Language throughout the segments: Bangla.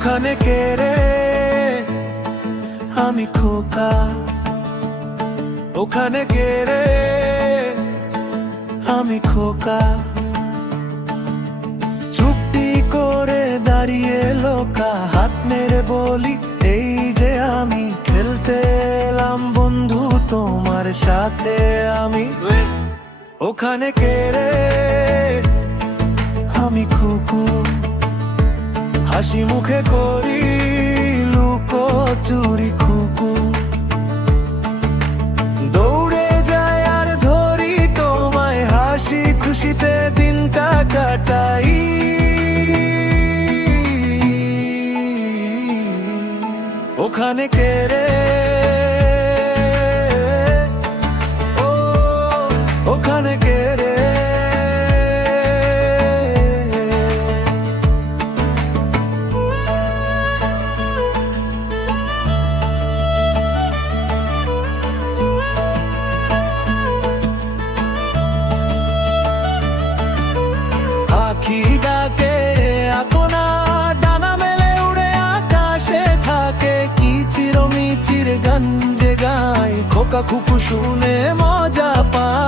ওখানে কে রে? আমি খোকা। ওখানে কে রে? আমি খোকা। চুপটি করে দাঁড়িয়ে লোকা, হাত নেড়ে বলি এই যে আমি খেলতে এলাম বন্ধু তোমার সাথে আমি। ওখানে কে রে? আমি খুকু। হাসি মুখে করি লুকোচুরি খুকু। দৌড়ে যায় আর ধরি তোমায়, হাসি খুশিতে দিনটা কাটাই। ওখানে কে রে? ও ওখানে কে রে? পাখি ডাকে আপনা ডানা মেলে উড়ে আকাশে থাকে, কি চিরমিচির গান যে গায় খোকা খুকু শুনে মজা পায়।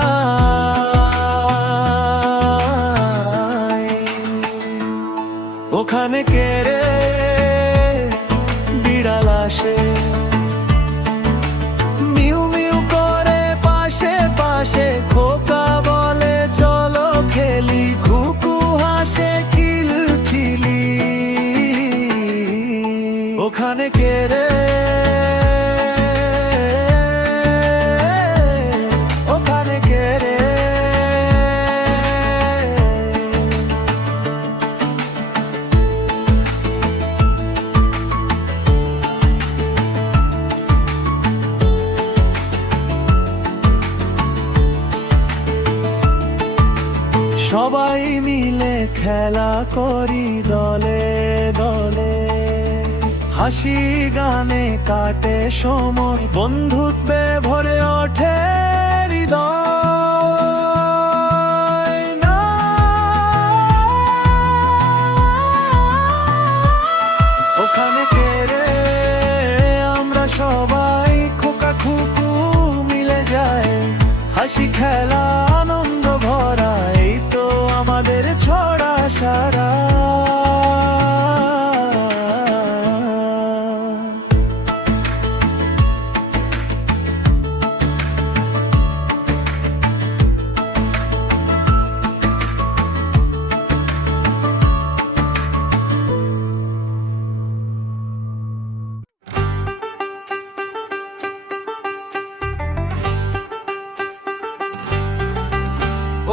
ওখানে কে রে? বিড়াল আসে মিউ মিউ করে পাশে পাশে, খোকা বলে চলো খেলি, খুকু হাসে খিলখিলি। ওখানে কে রে? ওখানে কে রে? সবাই মিলে খেলা করি দলে দলে, হাসি গানে কাটে সময়, বন্ধুত্বে ভরে ওঠে হৃদয়। না ওখানে কে রে? আমরা সবাই খোকা খুকু মিলে যায়, হাসি খেলা আনন্দ ভরা, এই তো আমাদের ছড়া সারা।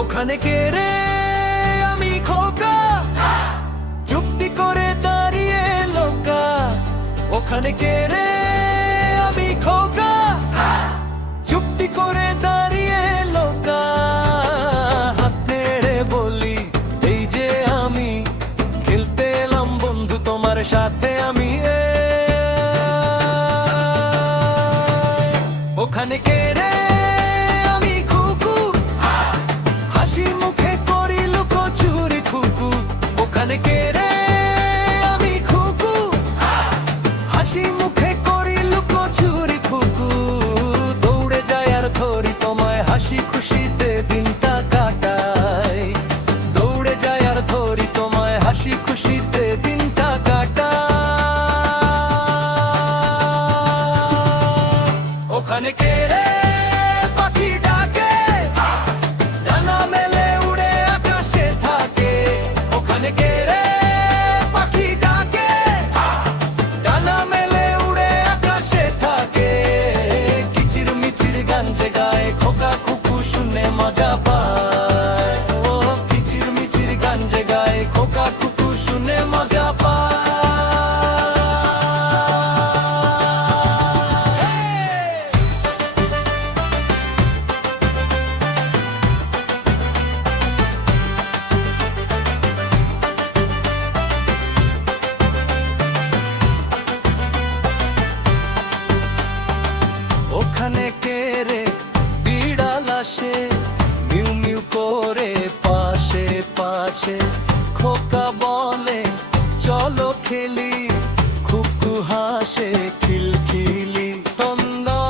ওখানে কে রে? আমি খোকা। চুপটি করে দাঁড়িয়ে লোকা। ওখানে কে রে? আমি খোকা। চুপটি করে দাঁড়িয়ে লোকা, হাত নেড়ে বলি এই যে আমি খেলতে এলাম বন্ধু তোমার সাথে আমি। ওখানে কে রে? আমি খুকু। হাসি মুখে করি লুকোচুরি খুকু। ওখানে কে রে? আমি খুকু। হাসি মুখে করি লুকোচুরি খুকু। দৌড়ে যায় আর ধরি তোমায়, হাসি খুশিতে দিনটা কাটাই। দৌড়ে যায় আর ধরি তোমায়, হাসি খুশিতে দিনটা কাটাই। ওখানে কে রে? পাখি ডাকে ডানা মেলে উড়ে আকাশে থাকে। ওখানে কে রে? পাখি ডাকে ডানা মেলে উড়ে আকাশে থাকে, কিচির মিচির গান যে গায় খোকা খুকু শুনে মজা পায়। ও কিচির মিচির গান যে গায় খোকা খুকু শুনে মজা পায়। ওখানে কে রে? বিড়াল আসে মিউ মিউ করে পাশে পাশে, খোকা বলে চলো খেলি, হাসে খিলখিলি তন্দা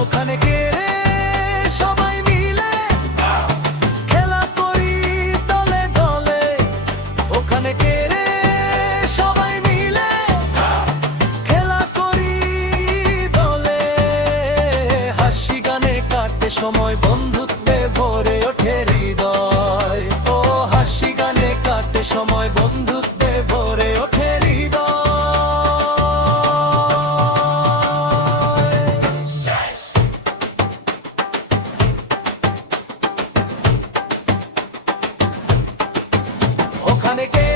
ওখানে কে রে সবাই মিলে খেলা করি দলে দলে ওখানে কে রে সবাই মিলে খেলা করি দলে হাসি গানে কাটে সময় বন্ধুত্বে ভরে ওঠে হৃদয় ও হাসি গানে কাটে সময় বন্ধুত্বে ভরে ওঠে হৃদয় ওখানে কে